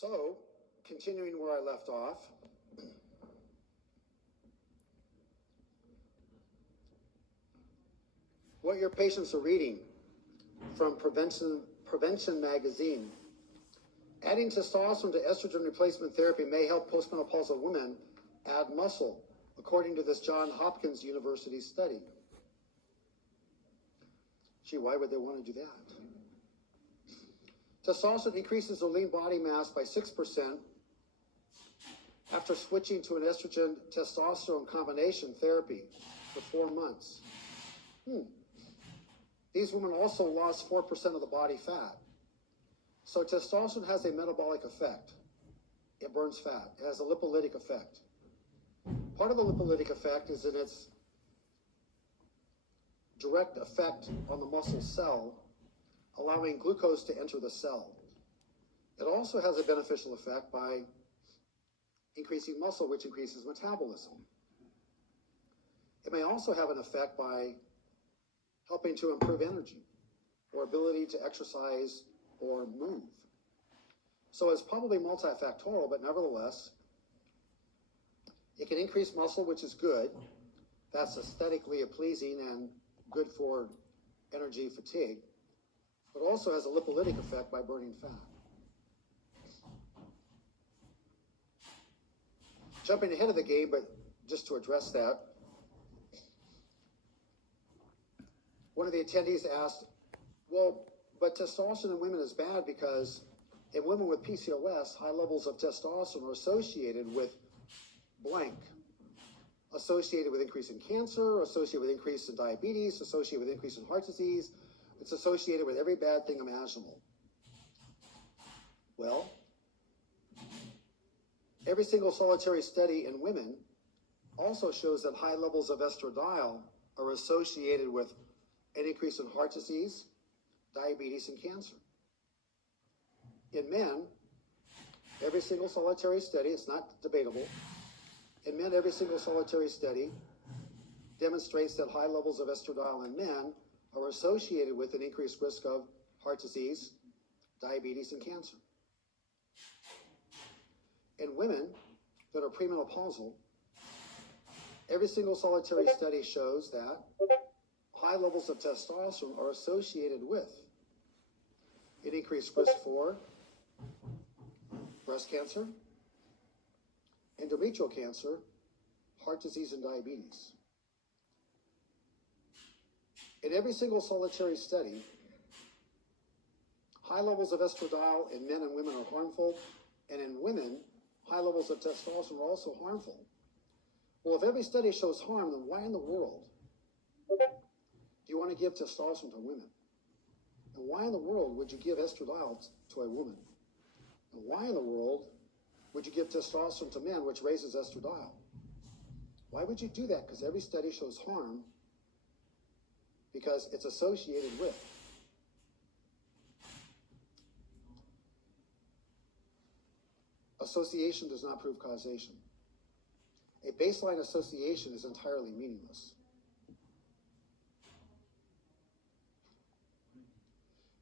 So, continuing where I left off, what your patients are reading from Prevention Magazine. Adding testosterone to estrogen replacement therapy may help postmenopausal women add muscle, according to this Johns Hopkins University study. Gee, why would they want to do that? Testosterone increases the lean body mass by 6% after switching to an estrogen-testosterone combination therapy for 4 months. These women also lost 4% of the body fat. So testosterone has a metabolic effect. It burns fat. It has a lipolytic effect. Part of the lipolytic effect is in its direct effect on the muscle cell, allowing glucose to enter the cell. It also has a beneficial effect by increasing muscle, which increases metabolism. It may also have an effect by helping to improve energy or ability to exercise or move. So it's probably multifactorial, but nevertheless, it can increase muscle, which is good. That's aesthetically pleasing and good for energy fatigue, but also has a lipolytic effect by burning fat. Jumping ahead of the game, but just to address that, one of the attendees asked, well, but testosterone in women is bad because in women with PCOS, high levels of testosterone are associated with blank, associated with increase in cancer, associated with increase in diabetes, associated with increase in heart disease. It's associated with every bad thing imaginable. Well, every single solitary study in women also shows that high levels of estradiol are associated with an increase in heart disease, diabetes, and cancer. In men, every single solitary study, it's not debatable, in men, every single solitary study demonstrates that high levels of estradiol in men are associated with an increased risk of heart disease, diabetes, and cancer. In women that are premenopausal, every single solitary study shows that high levels of testosterone are associated with an increased risk for breast cancer, endometrial cancer, heart disease, and diabetes. In every single solitary study, high levels of estradiol in men and women are harmful, and in women, high levels of testosterone are also harmful. Well, if every study shows harm, then why in the world do you want to give testosterone to women? And why in the world would you give estradiol to a woman? And why in the world would you give testosterone to men, which raises estradiol? Why would you do that? Because every study shows harm because it's associated with. Association does not prove causation. A baseline association is entirely meaningless.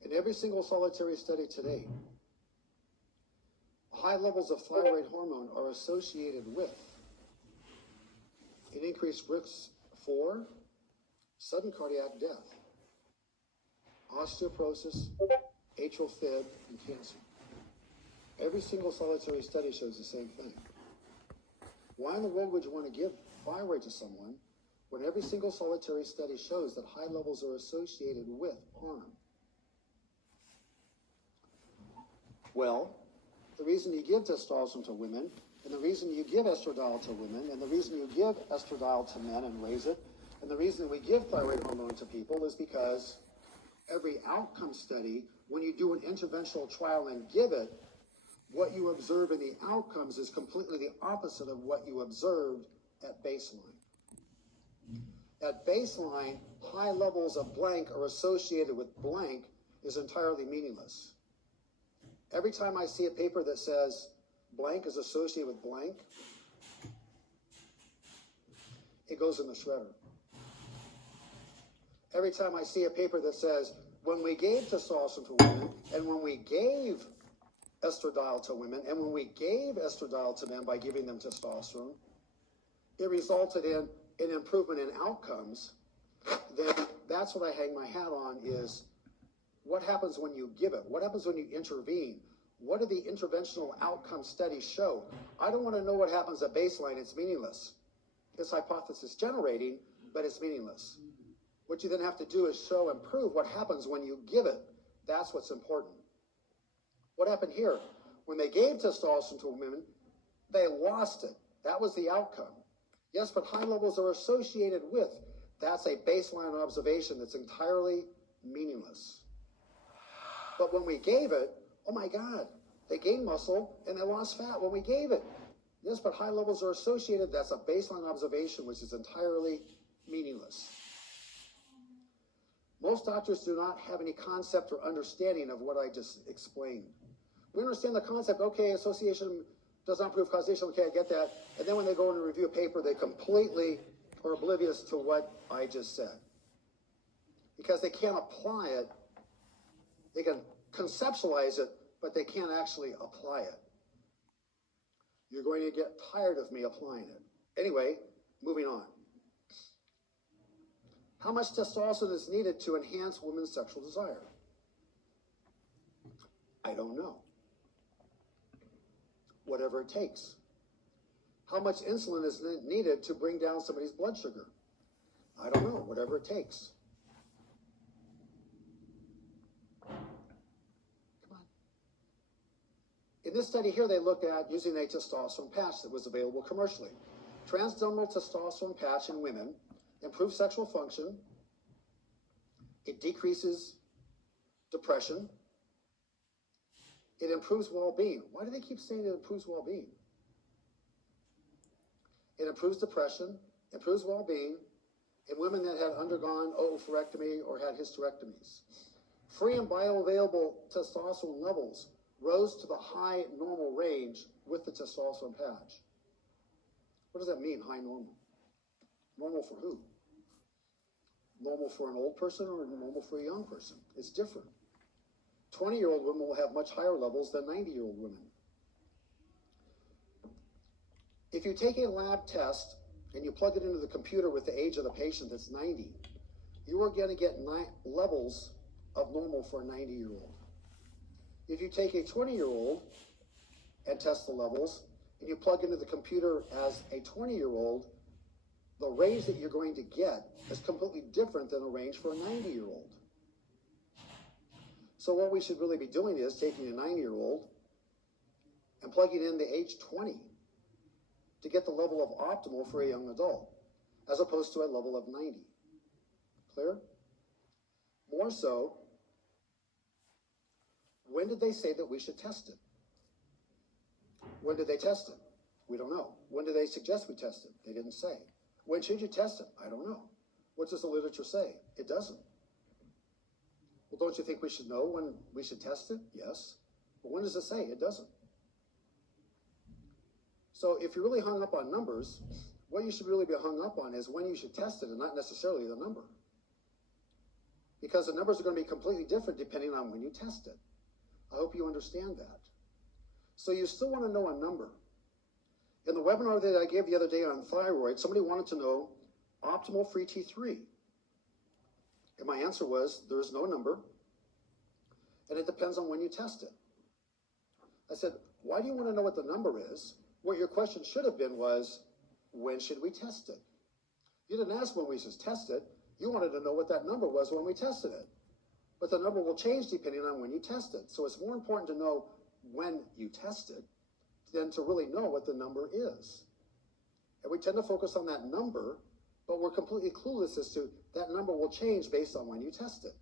In every single solitary study today, high levels of thyroid hormone are associated with an increased risk for sudden cardiac death, osteoporosis, atrial fib, and cancer. Every single solitary study shows the same thing. Why in the world would you want to give thyroid to someone when every single solitary study shows that high levels are associated with harm? Well, the reason you give testosterone to women, and the reason you give estradiol to women, and the reason you give estradiol to men and raise it, and the reason we give thyroid hormone to people is because every outcome study, when you do an interventional trial and give it, what you observe in the outcomes is completely the opposite of what you observed at baseline. At baseline, high levels of blank are associated with blank is entirely meaningless. Every time I see a paper that says blank is associated with blank, it goes in the shredder. Every time I see a paper that says when we gave testosterone to women and when we gave estradiol to women, and when we gave estradiol to men by giving them testosterone, it resulted in an improvement in outcomes, then that's what I hang my hat on is what happens when you give it? What happens when you intervene? What do the interventional outcome studies show? I don't want to know what happens at baseline. It's meaningless. It's hypothesis generating, but it's meaningless. What you then have to do is show and prove what happens when you give it. That's what's important. What happened here? When they gave testosterone to women, they lost it. That was the outcome. Yes, but high levels are associated with. That's a baseline observation that's entirely meaningless. But when we gave it, oh my God, they gained muscle and they lost fat when we gave it. Yes, but high levels are associated. That's a baseline observation, which is entirely meaningless. Most doctors do not have any concept or understanding of what I just explained. We understand the concept, okay, association does not prove causation, okay, I get that. And then when they go in to review a paper, they completely are oblivious to what I just said. Because they can't apply it. They can conceptualize it, but they can't actually apply it. You're going to get tired of me applying it. Anyway, moving on. How much testosterone is needed to enhance women's sexual desire? I don't know. Whatever it takes. How much insulin is needed to bring down somebody's blood sugar? I don't know. Whatever it takes. Come on. In this study here, they looked at using a testosterone patch that was available commercially. Transdermal testosterone patch in women improves sexual function. It decreases depression. It improves well-being. Why do they keep saying it improves well-being? It improves depression, improves well-being in women that had undergone oophorectomy or had hysterectomies. Free and bioavailable testosterone levels rose to the high normal range with the testosterone patch. What does that mean, high normal? Normal for who? Normal for an old person or normal for a young person? It's different. 20-year-old women will have much higher levels than 90-year-old women. If you take a lab test and you plug it into the computer with the age of the patient that's 90, you are going to get levels of normal for a 90-year-old. If you take a 20-year-old and test the levels, and you plug into the computer as a 20-year-old, the range that you're going to get is completely different than a range for a 90-year-old. So what we should really be doing is taking a 90-year-old and plugging in the age 20 to get the level of optimal for a young adult, as opposed to a level of 90. Clear? More so, when did they say that we should test it? When did they test it? We don't know. When did they suggest we test it? They didn't say. When should you test it? I don't know. What does the literature say? It doesn't. Well, don't you think we should know when we should test it? Yes. But when does it say? It doesn't. So if you're really hung up on numbers, what you should really be hung up on is when you should test it and not necessarily the number. Because the numbers are going to be completely different depending on when you test it. I hope you understand that. So you still want to know a number. In the webinar that I gave the other day on thyroid, somebody wanted to know optimal free T3. And my answer was, there is no number, and it depends on when you test it. I said, why do you want to know what the number is? What your question should have been was, when should we test it? You didn't ask when we should test it. You wanted to know what that number was when we tested it. But the number will change depending on when you test it. So it's more important to know when you test it than to really know what the number is. And we tend to focus on that number, but we're completely clueless as to that number will change based on when you test it.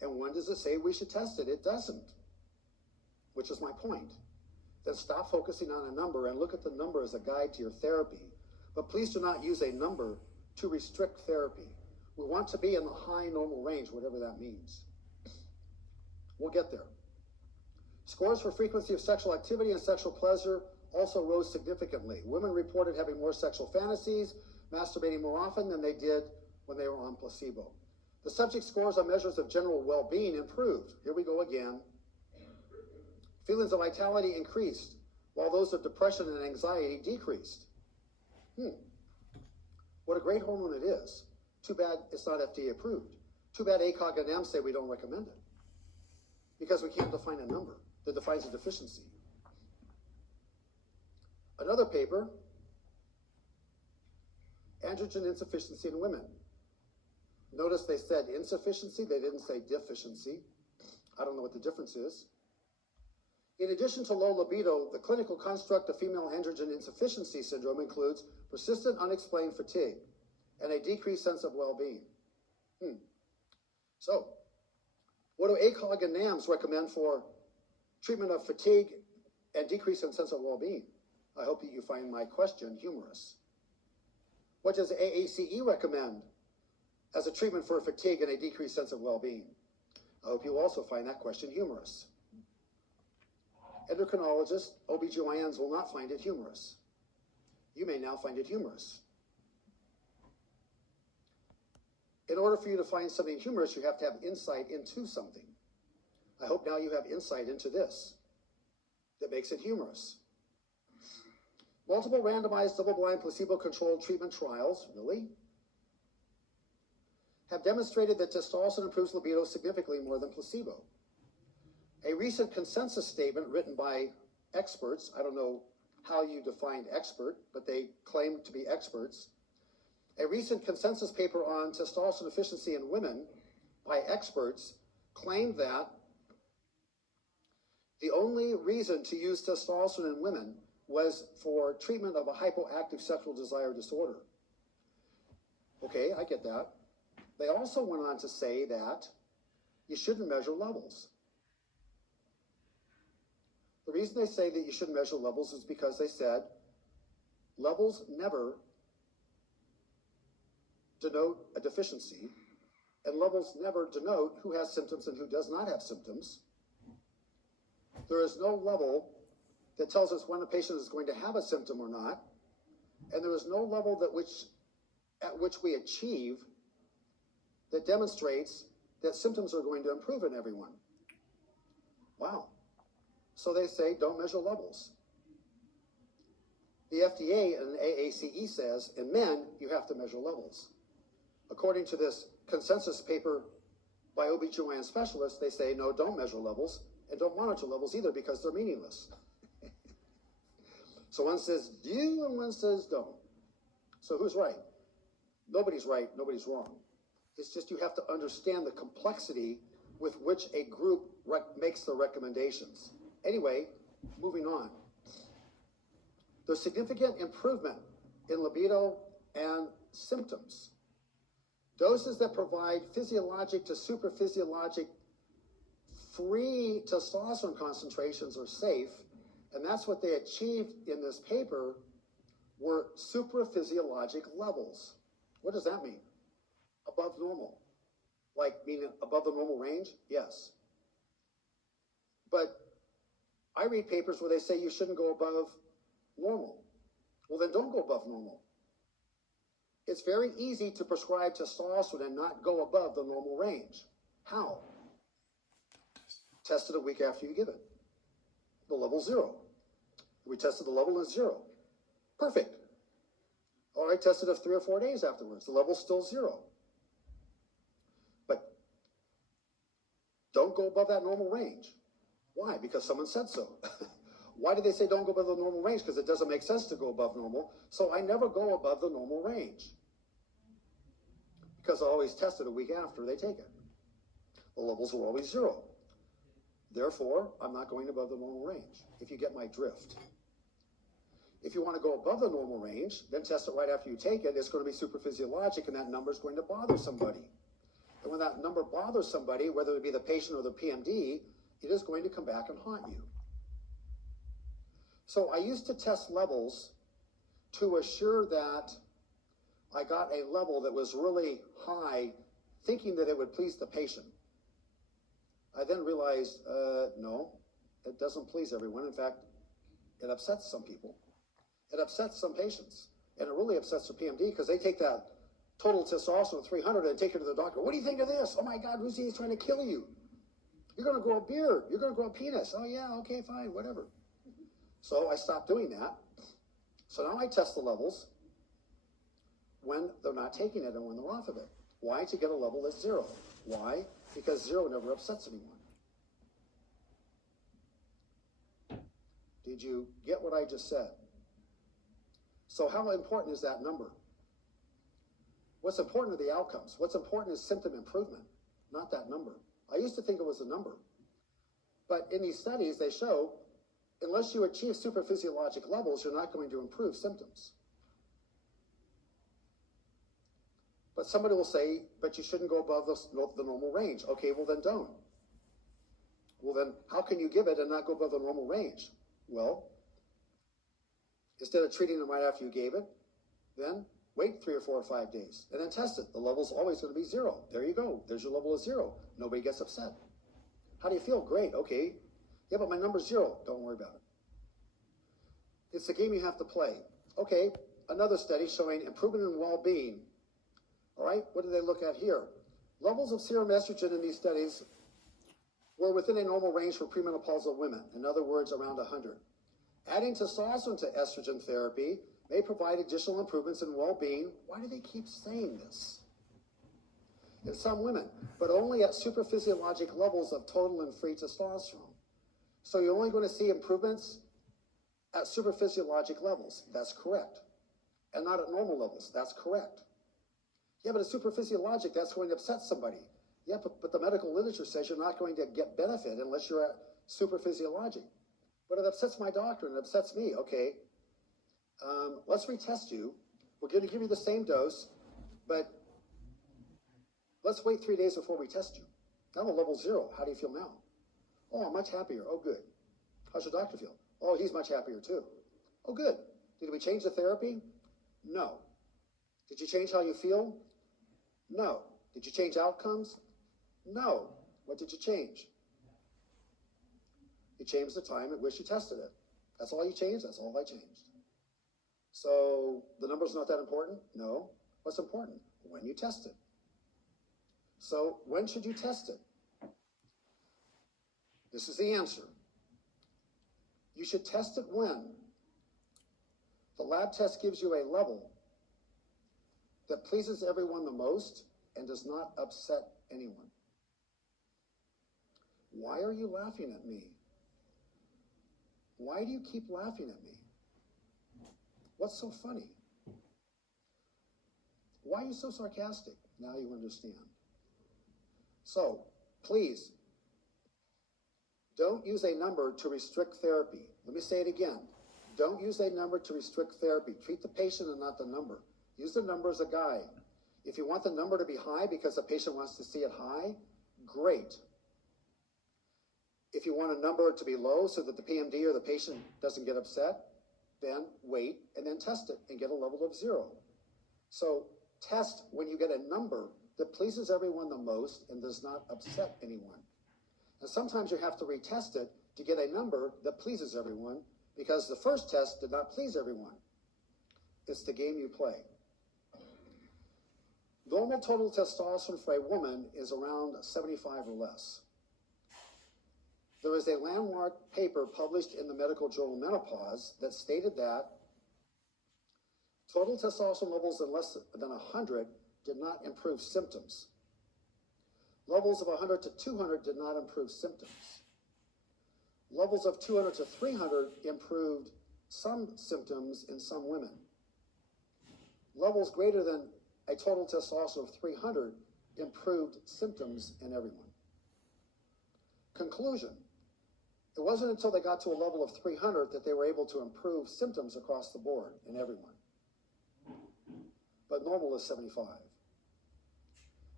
And when does it say we should test it? It doesn't, which is my point. Then stop focusing on a number and look at the number as a guide to your therapy. But please do not use a number to restrict therapy. We want to be in the high normal range, whatever that means. We'll get there. Scores for frequency of sexual activity and sexual pleasure also rose significantly. Women reported having more sexual fantasies, masturbating more often than they did when they were on placebo. The subject scores on measures of general well-being improved. Here we go again. Feelings of vitality increased, while those of depression and anxiety decreased. What a great hormone it is. Too bad it's not FDA approved. Too bad ACOG and M say we don't recommend it, because we can't define a number that defines a deficiency. Another paper, androgen insufficiency in women. Notice they said insufficiency, they didn't say deficiency. I don't know what the difference is. In addition to low libido, the clinical construct of female androgen insufficiency syndrome includes persistent unexplained fatigue and a decreased sense of well-being. So, what do ACOG and NAMS recommend for treatment of fatigue and decrease in sense of well-being? I hope that you find my question humorous. What does AACE recommend as a treatment for fatigue and a decreased sense of well-being? I hope you also find that question humorous. Endocrinologists, OBGYNs will not find it humorous. You may now find it humorous. In order for you to find something humorous, you have to have insight into something. I hope now you have insight into this that makes it humorous. Multiple randomized, double-blind, placebo-controlled treatment trials, really, have demonstrated that testosterone improves libido significantly more than placebo. A recent consensus statement written by experts, I don't know how you defined expert, but they claim to be experts. A recent consensus paper on testosterone deficiency in women by experts claimed that the only reason to use testosterone in women was for treatment of a hypoactive sexual desire disorder. Okay, I get that. They also went on to say that you shouldn't measure levels. The reason they say that you shouldn't measure levels is because they said levels never denote a deficiency, and levels never denote who has symptoms and who does not have symptoms. There is no level that tells us when a patient is going to have a symptom or not, and there is no level at which we achieve that demonstrates that symptoms are going to improve in everyone. Wow. So they say don't measure levels. The FDA and AACE says in men you have to measure levels. According to this consensus paper by OBGYN specialists, they say no, don't measure levels and don't monitor levels either because they're meaningless. So one says do and one says don't. So who's right? Nobody's right, nobody's wrong. It's just you have to understand the complexity with which a group makes the recommendations. Anyway, moving on. There's significant improvement in libido and symptoms. Doses that provide physiologic to supraphysiologic free testosterone concentrations are safe, and that's what they achieved in this paper were supraphysiologic levels. What does that mean? Above normal. Like meaning above the normal range? Yes. But I read papers where they say you shouldn't go above normal. Well, then don't go above normal. It's very easy to prescribe testosterone and not go above the normal range. How? Test it a week after you give it. The level's 0. We tested the level as 0. Perfect. All right, tested it 3 or 4 days afterwards. The level's still 0. But don't go above that normal range. Why? Because someone said so. Why did they say don't go above the normal range? Because it doesn't make sense to go above normal. So I never go above the normal range. Because I always test it a week after they take it. The levels are always 0. Therefore, I'm not going above the normal range, if you get my drift. If you want to go above the normal range, then test it right after you take it. It's going to be supraphysiologic, and that number is going to bother somebody. And when that number bothers somebody, whether it be the patient or the PMD, it is going to come back and haunt you. So I used to test levels to assure that I got a level that was really high, thinking that it would please the patient. I then realized, no, it doesn't please everyone. In fact, it upsets some people. It upsets some patients. And it really upsets the PMD because they take that total testosterone 300 and take her to the doctor. What do you think of this? Oh my God, Lucy is trying to kill you. You're going to grow a beard. You're going to grow a penis. Oh yeah, okay, fine, whatever. So I stopped doing that. So now I test the levels when they're not taking it and when they're off of it. Why? To get a level that's 0. Why? Because 0 never upsets anyone. Did you get what I just said? So how important is that number? What's important are the outcomes. What's important is symptom improvement, not that number. I used to think it was a number. But in these studies, they show unless you achieve supraphysiologic levels, you're not going to improve symptoms. But somebody will say, but you shouldn't go above the normal range. Okay, well then don't. Well then, how can you give it and not go above the normal range? Well, instead of treating them right after you gave it, then wait 3 or 4 or 5 days and then test it. The level's always going to be 0. There you go. There's your level of 0. Nobody gets upset. How do you feel? Great. Okay. Yeah, but my number's 0. Don't worry about it. It's a game you have to play. Okay. Another study showing improvement in well-being. All right. What did they look at here? Levels of serum estrogen in these studies were within a normal range for premenopausal women. In other words, around 100. Adding testosterone to estrogen therapy may provide additional improvements in well-being. Why do they keep saying this? In some women, but only at supraphysiologic levels of total and free testosterone. So you're only going to see improvements at supraphysiologic levels. That's correct. And not at normal levels. That's correct. Yeah, but at supraphysiologic, that's going to upset somebody. Yeah, but the medical literature says you're not going to get benefit unless you're at supraphysiologic. But it upsets my doctor and it upsets me. Okay, let's retest you. We're going to give you the same dose, but let's wait 3 days before we test you. Now I'm at level 0. How do you feel now? Oh, I'm much happier. Oh, good. How's your doctor feel? Oh, he's much happier too. Oh, good. Did we change the therapy? No. Did you change how you feel? No. Did you change outcomes? No. What did you change? You changed the time at which you tested it. That's all you changed? That's all I changed. So the number's not that important? No. What's important? When you test it. So when should you test it? This is the answer. You should test it when the lab test gives you a level that pleases everyone the most and does not upset anyone. Why are you laughing at me? Why do you keep laughing at me? What's so funny? Why are you so sarcastic? Now you understand. So, please, don't use a number to restrict therapy. Let me say it again. Don't use a number to restrict therapy. Treat the patient and not the number. Use the number as a guide. If you want the number to be high because the patient wants to see it high, great. If you want a number to be low so that the PMD or the patient doesn't get upset, then wait and then test it and get a level of 0. So test when you get a number that pleases everyone the most and does not upset anyone. And sometimes you have to retest it to get a number that pleases everyone because the first test did not please everyone. It's the game you play. Normal total testosterone for a woman is around 75 or less. There is a landmark paper published in the medical journal Menopause that stated that total testosterone levels in less than 100 did not improve symptoms. Levels of 100 to 200 did not improve symptoms. Levels of 200 to 300 improved some symptoms in some women. Levels greater than a total testosterone of 300 improved symptoms in everyone. Conclusion. It wasn't until they got to a level of 300 that they were able to improve symptoms across the board in everyone. But normal is 75.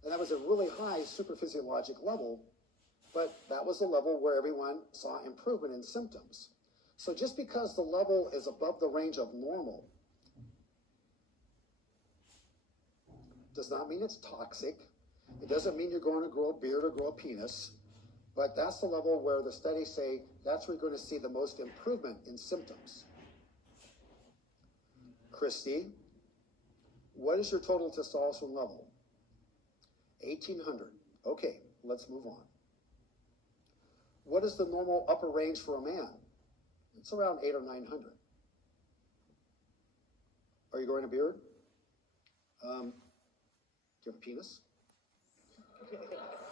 And that was a really high supraphysiologic level, but that was the level where everyone saw improvement in symptoms. So just because the level is above the range of normal does not mean it's toxic. It doesn't mean you're going to grow a beard or grow a penis. But that's the level where the studies say that's where you're going to see the most improvement in symptoms. Christy, What is your total testosterone level? 1,800. Okay, let's move on. What is the normal upper range for a man? It's around 800 or 900. Are you growing a beard? Do you have a penis?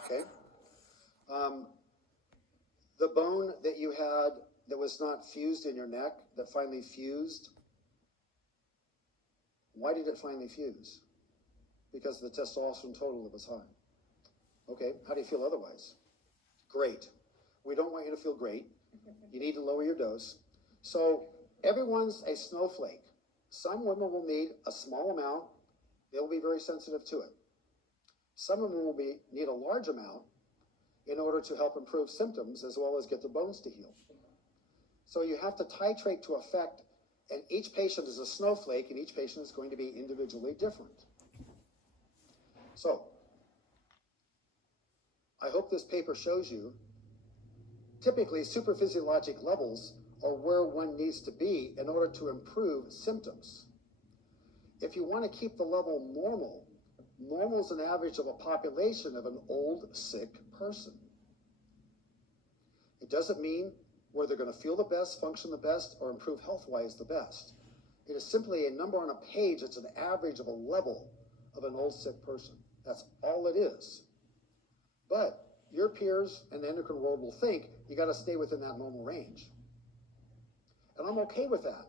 Okay. The bone that you had that was not fused in your neck, that finally fused, why did it finally fuse? Because of the testosterone total that was high. Okay, how do you feel otherwise? Great. We don't want you to feel great. You need to lower your dose. So everyone's a snowflake. Some women will need a small amount. They'll be very sensitive to it. Some women will need a large amount in order to help improve symptoms as well as get the bones to heal. So you have to titrate to effect, and each patient is a snowflake, and each patient is going to be individually different. So I hope this paper shows you, typically supraphysiologic levels are where one needs to be in order to improve symptoms. If you want to keep the level normal, normal is an average of a population of an old, sick person. It doesn't mean where they're going to feel the best, function the best, or improve health-wise the best. It is simply a number on a page. It's an average of a level of an old, sick person. That's all it is. But your peers in the endocrine world will think you got to stay within that normal range. And I'm okay with that.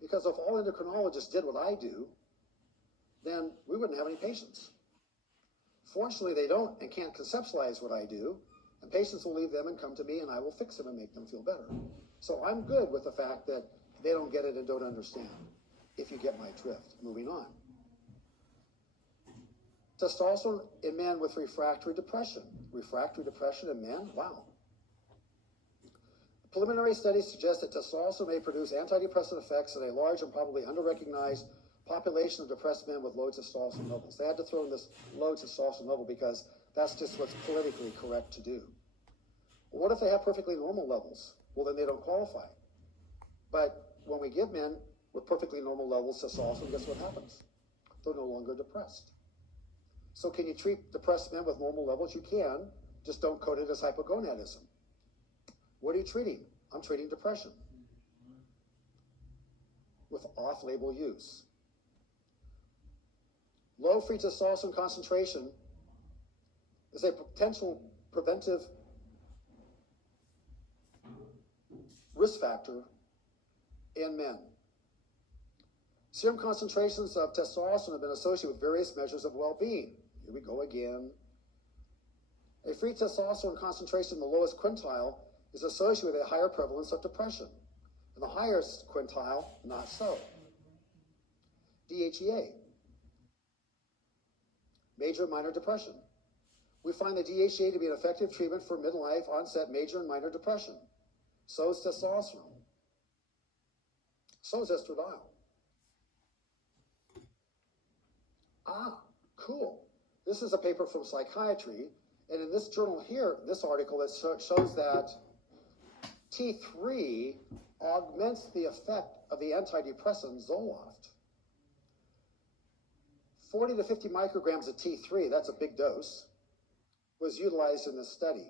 Because if all endocrinologists did what I do, then we wouldn't have any patients. Fortunately, they don't and can't conceptualize what I do, and patients will leave them and come to me, and I will fix them and make them feel better. So I'm good with the fact that they don't get it and don't understand, if you get my drift. Moving on. Testosterone in men with refractory depression. Refractory depression in men? Wow. Preliminary studies suggest that testosterone may produce antidepressant effects in a large and probably underrecognized population of depressed men with low testosterone levels. They had to throw in this low testosterone level because that's just what's politically correct to do. Well, what if they have perfectly normal levels? Well, then they don't qualify. But when we give men with perfectly normal levels of testosterone, guess what happens? They're no longer depressed. So can you treat depressed men with normal levels? You can, just don't code it as hypogonadism. What are you treating? I'm treating depression with off-label use. Low free testosterone concentration is a potential preventive risk factor in men. Serum concentrations of testosterone have been associated with various measures of well-being. Here we go again. A free testosterone concentration in the lowest quintile is associated with a higher prevalence of depression. In the highest quintile, not so. DHEA, major and minor depression. We find the DHEA to be an effective treatment for midlife onset major and minor depression. So is testosterone. So is estradiol. Ah, cool. This is a paper from Psychiatry, and in this journal here, this article, it shows that T3 augments the effect of the antidepressant Zoloft. 40 to 50 micrograms of T3, that's a big dose, was utilized in this study.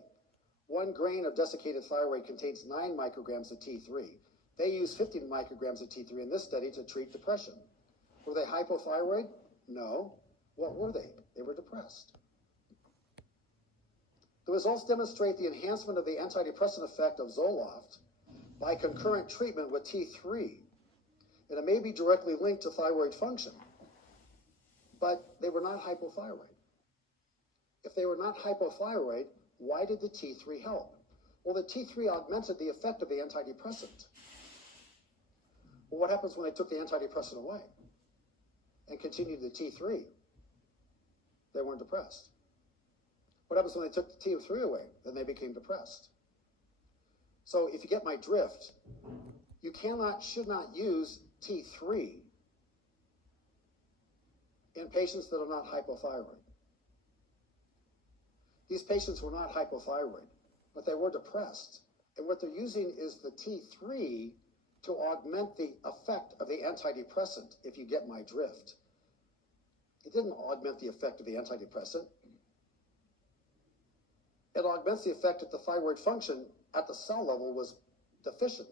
1 grain of desiccated thyroid contains 9 micrograms of T3. They used 50 micrograms of T3 in this study to treat depression. Were they hypothyroid? No. What were they? They were depressed. The results demonstrate the enhancement of the antidepressant effect of Zoloft by concurrent treatment with T3, and it may be directly linked to thyroid function, but they were not hypothyroid. If they were not hypothyroid, why did the T3 help? Well, the T3 augmented the effect of the antidepressant. Well, what happens when they took the antidepressant away and continued the T3? They weren't depressed. What happens when they took the T3 away? Then they became depressed. So if you get my drift, you should not use T3 in patients that are not hypothyroid. These patients were not hypothyroid, but they were depressed. And what they're using is the T3 to augment the effect of the antidepressant, if you get my drift. It didn't augment the effect of the antidepressant. It augments the effect that the thyroid function at the cell level was deficient.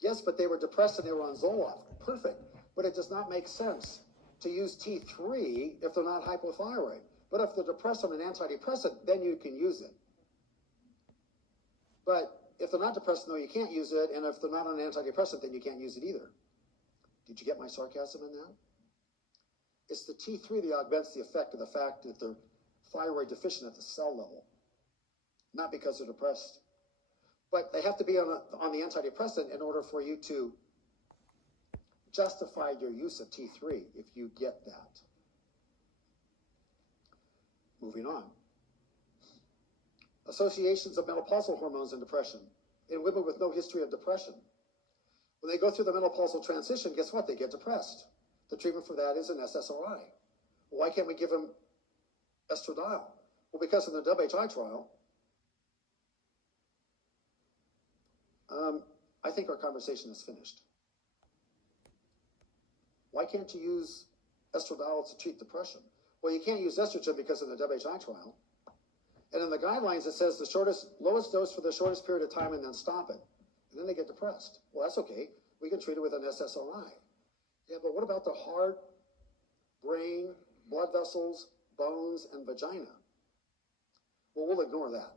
Yes, but they were depressed and they were on Zoloft. Perfect. But it does not make sense to use T3 if they're not hypothyroid. But if they're depressed on an antidepressant, then you can use it. But if they're not depressed, no, you can't use it. And if they're not on an antidepressant, then you can't use it either. Did you get my sarcasm in that? It's the T3 that augments the effect of the fact that they're thyroid deficient at the cell level, not because they're depressed. But they have to be on the antidepressant in order for you to justify your use of T3, if you get that. Moving on. Associations of menopausal hormones and depression in women with no history of depression. When they go through the menopausal transition, guess what? They get depressed. The treatment for that is an SSRI. Why can't we give them estradiol? Well, because in the WHI trial, I think our conversation is finished. Why can't you use estradiol to treat depression? Well, you can't use estrogen because in the WHI trial. And in the guidelines, it says the lowest dose for the shortest period of time and then stop it. And then they get depressed. Well, that's okay. We can treat it with an SSRI. Yeah, but what about the heart, brain, blood vessels, bones, and vagina? Well, we'll ignore that.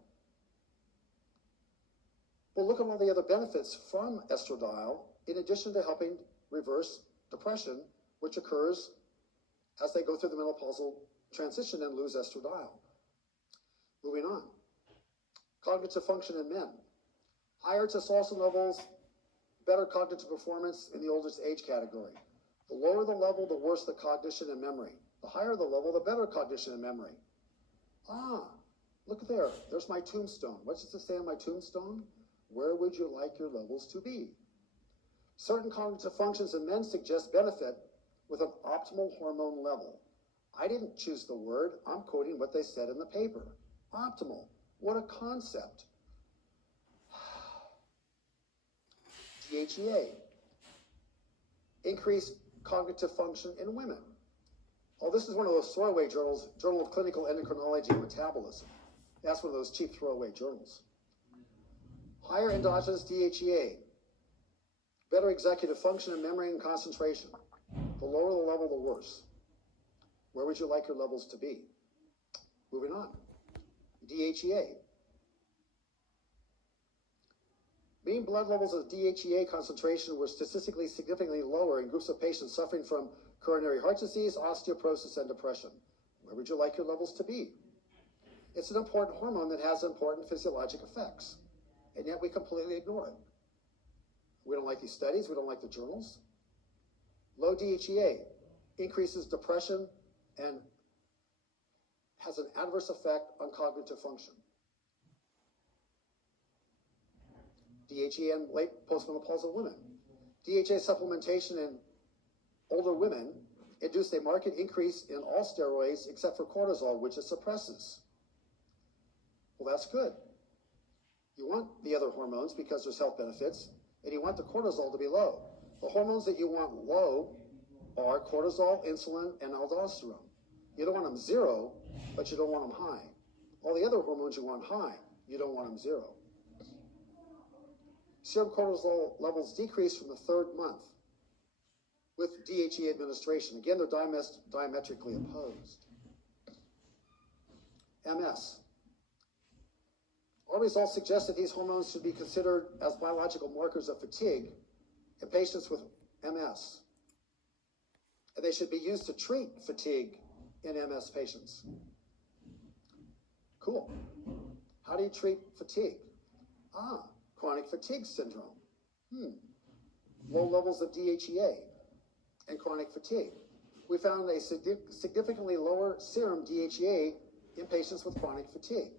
Well, look at all the other benefits from estradiol in addition to helping reverse depression, which occurs as they go through the menopausal transition and lose estradiol. Moving on. Cognitive function in men. Higher testosterone levels, better cognitive performance in the oldest age category. The lower the level, the worse the cognition and memory. The higher the level, the better cognition and memory. Ah, look there. There's my tombstone. What does it say on my tombstone? Where would you like your levels to be? Certain cognitive functions in men suggest benefit with an optimal hormone level. I didn't choose the word. I'm quoting what they said in the paper. Optimal. What a concept. DHEA. Increased cognitive function in women. Oh, this is one of those throwaway journals, Journal of Clinical Endocrinology and Metabolism. That's one of those cheap throwaway journals. Higher endogenous DHEA. Better executive function in memory and concentration. The lower the level, the worse. Where would you like your levels to be? Moving on. DHEA. Mean blood levels of DHEA concentration were statistically significantly lower in groups of patients suffering from coronary heart disease, osteoporosis, and depression. Where would you like your levels to be? It's an important hormone that has important physiologic effects, and yet we completely ignore it. We don't like these studies. We don't like the journals. Low DHEA increases depression and has an adverse effect on cognitive function. DHEA in late postmenopausal women. DHA supplementation in older women induced a marked increase in all steroids except for cortisol, which it suppresses. Well, that's good. You want the other hormones because there's health benefits, and you want the cortisol to be low. The hormones that you want low are cortisol, insulin, and aldosterone. You don't want them zero, but you don't want them high. All the other hormones you want high, you don't want them zero. Serum cortisol levels decrease from the third month with DHEA administration. Again, they're diametrically opposed. MS. Our results suggest that these hormones should be considered as biological markers of fatigue in patients with MS. And they should be used to treat fatigue in MS patients. Cool. How do you treat fatigue? Chronic fatigue syndrome. Low levels of DHEA and chronic fatigue. We found a significantly lower serum DHEA in patients with chronic fatigue.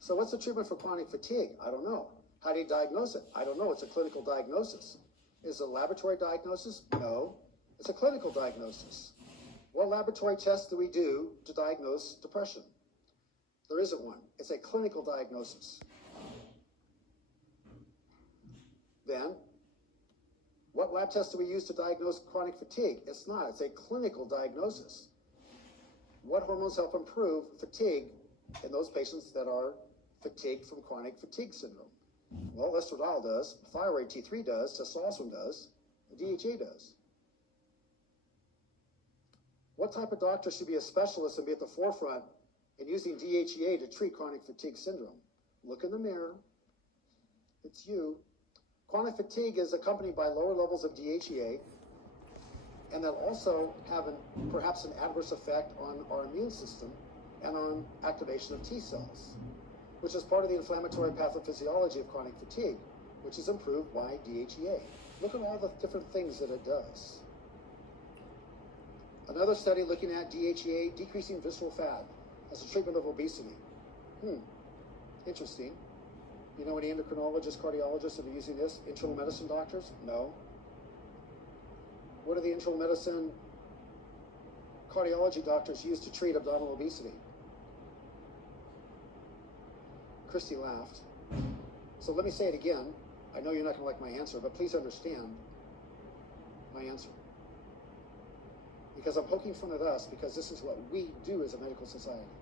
So what's the treatment for chronic fatigue? I don't know. How do you diagnose it? I don't know. It's a clinical diagnosis. Is it a laboratory diagnosis? No. It's a clinical diagnosis. What laboratory tests do we do to diagnose depression? There isn't one. It's a clinical diagnosis. Then What lab test do we use to diagnose chronic fatigue? It's not. It's a clinical diagnosis. What hormones help improve fatigue in those patients that are fatigued from chronic fatigue syndrome? Well, estradiol does, thyroid T3 does, testosterone does, and DHA does. What type of doctor should be a specialist and be at the forefront in using DHEA to treat chronic fatigue syndrome? Look in the mirror. It's you. Chronic fatigue is accompanied by lower levels of DHEA, and that also have perhaps an adverse effect on our immune system and on activation of T cells, which is part of the inflammatory pathophysiology of chronic fatigue, which is improved by DHEA. Look at all the different things that it does. Another study looking at DHEA decreasing visceral fat as a treatment of obesity. Interesting. You know any endocrinologists, cardiologists that are using this? Internal medicine doctors? No. What do the internal medicine cardiology doctors use to treat abdominal obesity? Christy laughed. So let me say it again. I know you're not going to like my answer, but please understand my answer. Because I'm poking fun at us, because this is what we do as a medical society.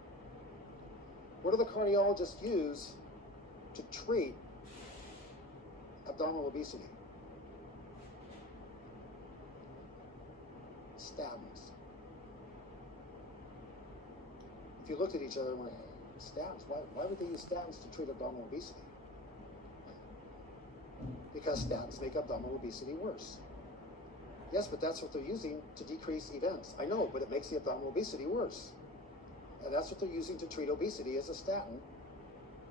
What do the cardiologists use to treat abdominal obesity? Statins. If you looked at each other and went, statins? Why would they use statins to treat abdominal obesity? Because statins make abdominal obesity worse. Yes, but that's what they're using to decrease events. I know, but it makes the abdominal obesity worse. And that's what they're using to treat obesity, as a statin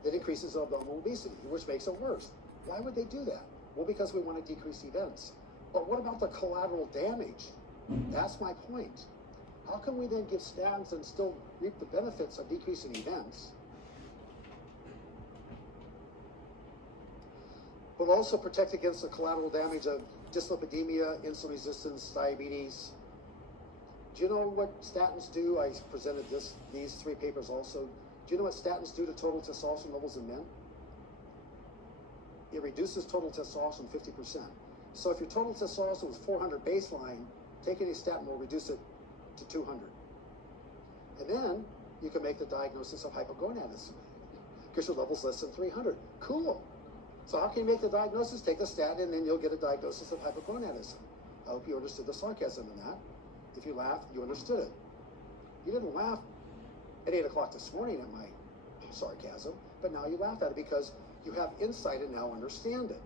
that increases abdominal obesity, which makes it worse. Why would they do that? Well, because we want to decrease events. But what about the collateral damage? That's my point. How can we then give statins and still reap the benefits of decreasing events, but also protect against the collateral damage of dyslipidemia, insulin resistance, diabetes? Do you know what statins do? I presented these 3 papers also. Do you know what statins do to total testosterone levels in men? It reduces total testosterone 50%. So if your total testosterone was 400 baseline, taking a statin will reduce it to 200. And then you can make the diagnosis of hypogonadism because your level's less than 300. Cool. So how can you make the diagnosis? Take the statin and then you'll get a diagnosis of hypogonadism. I hope you understood the sarcasm in that. If you laughed, you understood it. You didn't laugh at 8 o'clock this morning at my sarcasm, but now you laugh at it because you have insight and now understand it,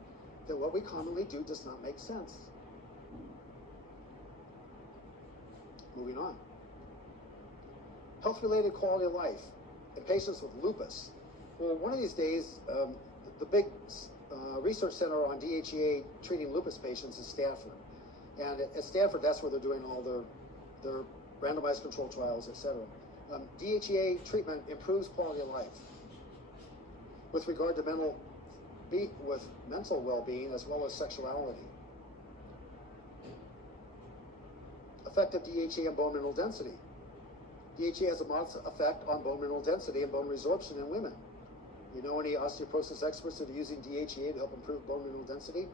that what we commonly do does not make sense. Moving on. Health-related quality of life in patients with lupus. Well, one of these days, the big research center on DHEA treating lupus patients is Stanford. And at Stanford, that's where they're doing all their randomized control trials, etc. DHEA treatment improves quality of life with regard to mental well-being as well as sexuality. Effective DHEA and bone mineral density. DHEA has a modest effect on bone mineral density and bone resorption in women. You know any osteoporosis experts that are using DHEA to help improve bone mineral density?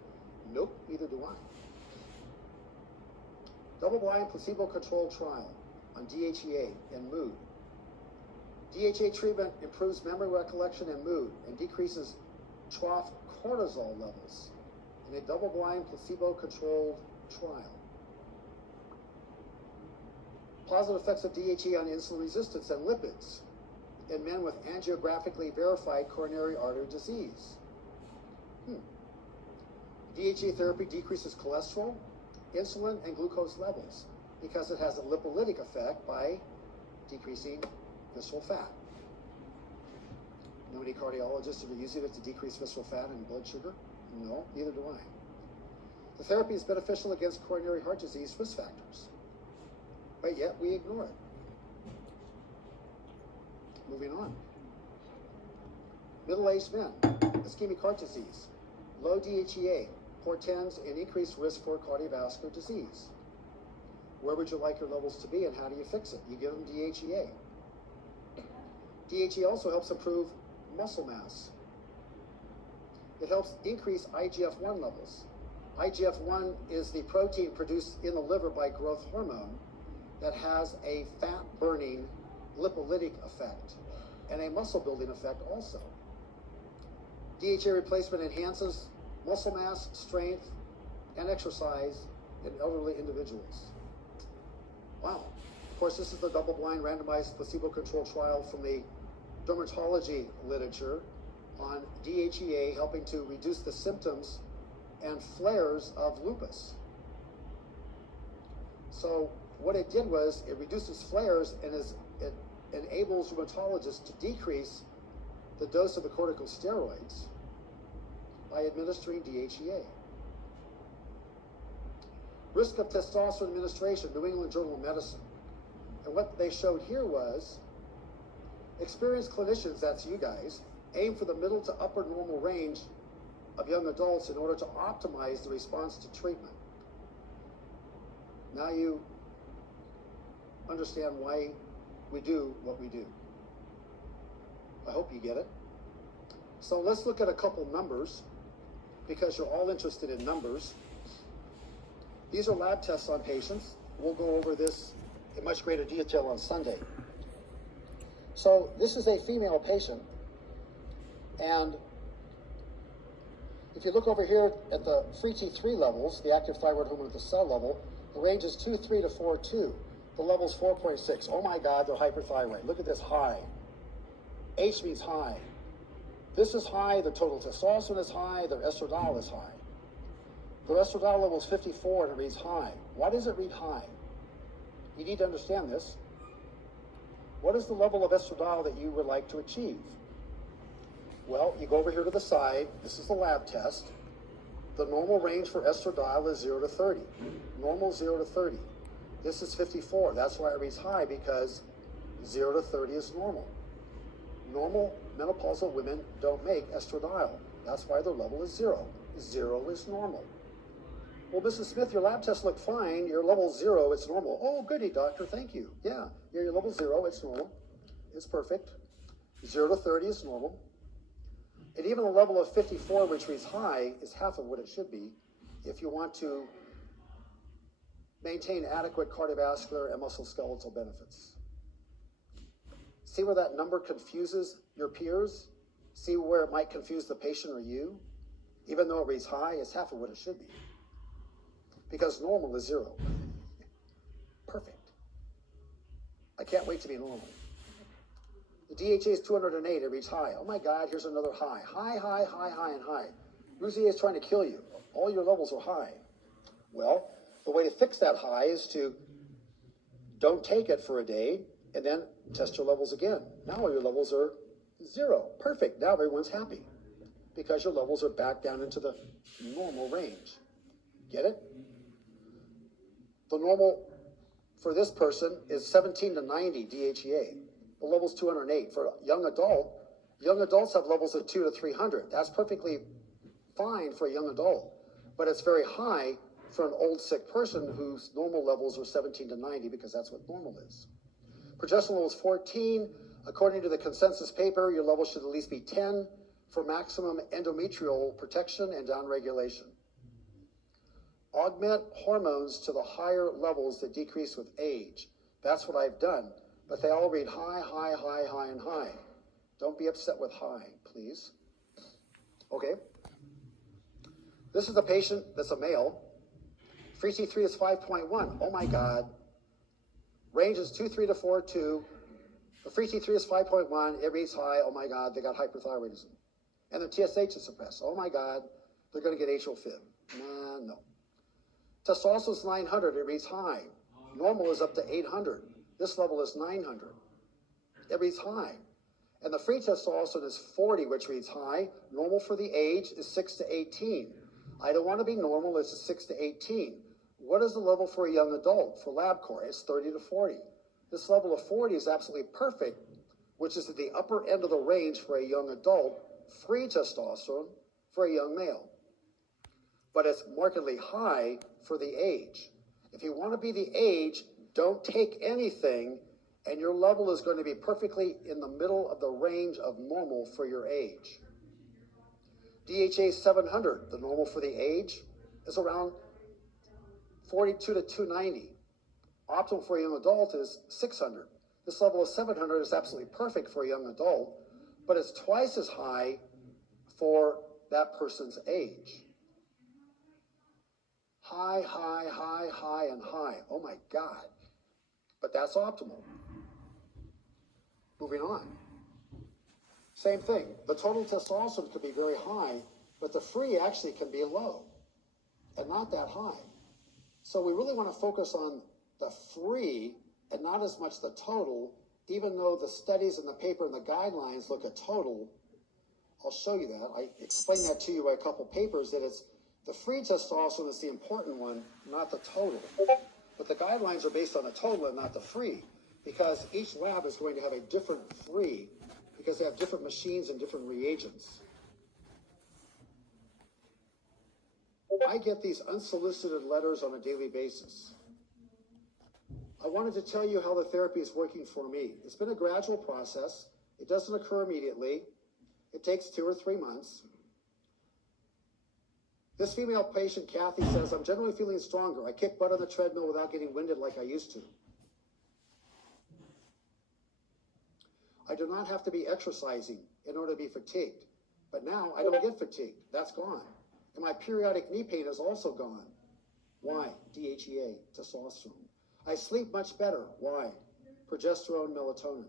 Nope, neither do I. Double-blind placebo-controlled trial on DHEA and mood. DHEA treatment improves memory recollection and mood and decreases trough cortisol levels in a double-blind placebo-controlled trial. Positive effects of DHEA on insulin resistance and lipids in men with angiographically verified coronary artery disease. DHEA therapy decreases cholesterol, insulin, and glucose levels because it has a lipolytic effect by decreasing visceral fat. Know any cardiologists that are using it to decrease visceral fat and blood sugar? No, neither do I. The therapy is beneficial against coronary heart disease risk factors, but yet we ignore it. Moving on. Middle-aged men, ischemic heart disease, low DHEA portends an increased risk for cardiovascular disease. Where would you like your levels to be and how do you fix it? You give them DHEA. DHEA also helps improve muscle mass. It helps increase IGF-1 levels. IGF-1 is the protein produced in the liver by growth hormone that has a fat-burning lipolytic effect and a muscle-building effect also. DHA replacement enhances muscle mass, strength, and exercise in elderly individuals. Wow. Of course, this is the double-blind randomized placebo-controlled trial from the dermatology literature on DHEA helping to reduce the symptoms and flares of lupus. So what it did was it reduces flares and it enables rheumatologists to decrease the dose of the corticosteroids by administering DHEA. Risk of testosterone administration, New England Journal of Medicine. And what they showed here was experienced clinicians, that's you guys, aim for the middle to upper normal range of young adults in order to optimize the response to treatment. Now you understand why we do what we do. I hope you get it. So let's look at a couple numbers because you're all interested in numbers. These are lab tests on patients. We'll go over this in much greater detail on Sunday. So this is a female patient, and if you look over here at the free T3 levels, the active thyroid hormone at the cell level, the range is 2.3 to 4.2. The level's 4.6. Oh my God, they're hyperthyroid. Look at this high. H means high. This is high, the total testosterone is high, their estradiol is high. Their estradiol level is 54 and it reads high. Why does it read high? You need to understand this. What is the level of estradiol that you would like to achieve? Well, you go over here to the side. This is the lab test. The normal range for estradiol is 0 to 30. Normal 0 to 30. This is 54. That's why it reads high, because 0 to 30 is normal. Normal menopausal women don't make estradiol. That's why their level is 0. 0 is normal. Well, Mrs. Smith, your lab tests look fine. Your level 0, it's normal. Oh, goody, doctor, thank you. Yeah, your level 0, it's normal. It's perfect. 0 to 30 is normal. And even a level of 54, which reads high, is half of what it should be if you want to maintain adequate cardiovascular and musculoskeletal benefits. See where that number confuses your peers? See where it might confuse the patient or you? Even though it reads high, it's half of what it should be. Because normal is 0. Perfect. I can't wait to be normal. The DHA is 208, it reads high. Oh my God, here's another high. High, high, high, high, and high. Rousier is trying to kill you. All your levels are high. Well, the way to fix that high is to don't take it for a day and then test your levels again. Now your levels are 0. Perfect. Now everyone's happy because your levels are back down into the normal range. Get it? The normal for this person is 17 to 90 DHEA. The level's 208. For a young adults have levels of 2 to 300. That's perfectly fine for a young adult, but it's very high for an old sick person whose normal levels are 17 to 90 because that's what normal is. Progesterone level is 14. According to the consensus paper, your level should at least be 10 for maximum endometrial protection and downregulation. Augment hormones to the higher levels that decrease with age. That's what I've done. But they all read high, high, high, high, and high. Don't be upset with high, please. Okay. This is a patient that's a male. Free T3 is 5.1. Oh my God. Range is 2.3 to 4.2. The free T3 is 5.1. It reads high. Oh my God, they got hyperthyroidism. And their TSH is suppressed. Oh my God, they're going to get atrial fib. No. Testosterone is 900. It reads high. Normal is up to 800. This level is 900. It reads high. And the free testosterone is 40, which reads high. Normal for the age is 6 to 18. I don't want to be normal. It's 6 to 18. What is the level for a young adult? For LabCorp, it's 30 to 40. This level of 40 is absolutely perfect, which is at the upper end of the range for a young adult, free testosterone for a young male. But it's markedly high for the age. If you want to be the age, don't take anything, and your level is going to be perfectly in the middle of the range of normal for your age. DHA 700, the normal for the age. is around 42 to 290. Optimal for a young adult is 600. This level of 700 is absolutely perfect for a young adult, but it's twice as high for that person's age. High, high, high, high, and high. Oh my God. But that's optimal. Moving on. Same thing. The total testosterone could be very high, but the free actually can be low and not that high. So we really want to focus on the free and not as much the total, even though the studies and the paper and the guidelines look at total. I'll show you that. I explained that to you by a couple papers, that it's the free testosterone is the important one, not the total. But the guidelines are based on the total and not the free, because each lab is going to have a different free, because they have different machines and different reagents. I get these unsolicited letters on a daily basis. I wanted to tell you how the therapy is working for me. It's been a gradual process. It doesn't occur immediately. It takes 2 or 3 months. This female patient, Kathy, says, I'm generally feeling stronger. I kick butt on the treadmill without getting winded like I used to. I do not have to be exercising in order to be fatigued. But now I don't get fatigued. That's gone. And my periodic knee pain is also gone. Why? DHEA, testosterone. I sleep much better. Why? Progesterone, melatonin.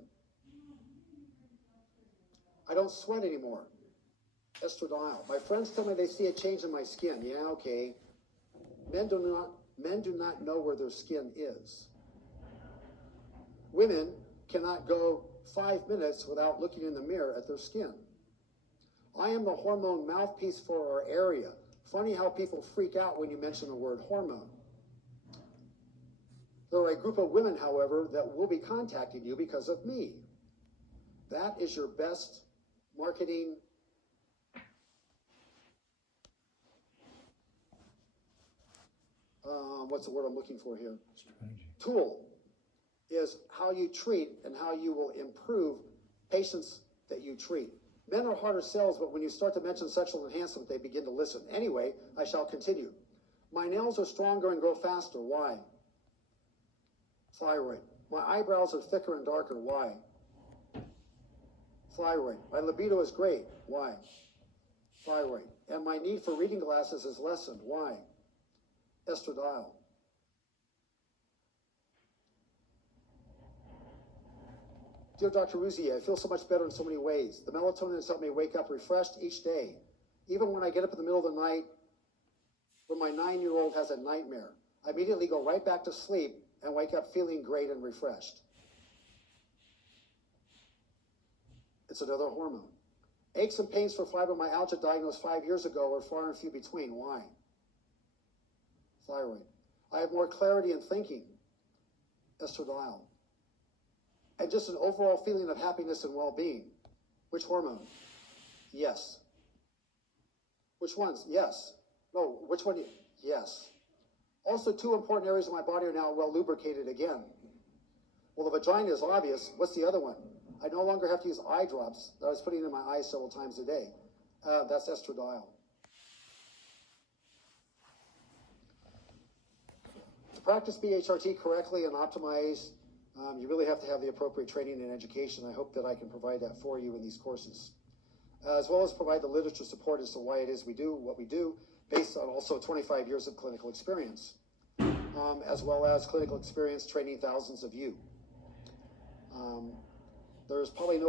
I don't sweat anymore. Estradiol. My friends tell me they see a change in my skin. Yeah, okay. Men do not know where their skin is. Women cannot go 5 minutes without looking in the mirror at their skin. I am the hormone mouthpiece for our area. Funny how people freak out when you mention the word hormone. There are a group of women, however, that will be contacting you because of me. That is your best marketing what's the word I'm looking for here? Strategy. Tool is how you treat and how you will improve patients that you treat. Men are harder sells, but when you start to mention sexual enhancement, they begin to listen. Anyway, I shall continue. My nails are stronger and grow faster. Why? Thyroid. My eyebrows are thicker and darker. Why? Thyroid. My libido is great. Why? Thyroid. And my need for reading glasses is lessened. Why? Estradiol. Dear Dr. Ruzzi, I feel so much better in so many ways. The melatonin has helped me wake up refreshed each day. Even when I get up in the middle of the night, when my 9-year-old has a nightmare, I immediately go right back to sleep and wake up feeling great and refreshed. It's another hormone. Aches and pains for fibromyalgia diagnosed 5 years ago are far and few between. Why? Thyroid. I have more clarity in thinking. Estradiol. And just an overall feeling of happiness and well-being. Which hormone? Yes. Which ones? Yes. No, which one? Yes. Also, 2 important areas of my body are now well lubricated again. Well, the vagina is obvious. What's the other one? I no longer have to use eye drops that I was putting in my eyes several times a day. That's estradiol. To practice BHRT correctly and optimize, you really have to have the appropriate training and education. I hope that I can provide that for you in these courses, as well as provide the literature support as to why it is we do what we do, based on also 25 years of clinical experience, as well as clinical experience training thousands of you. There's probably no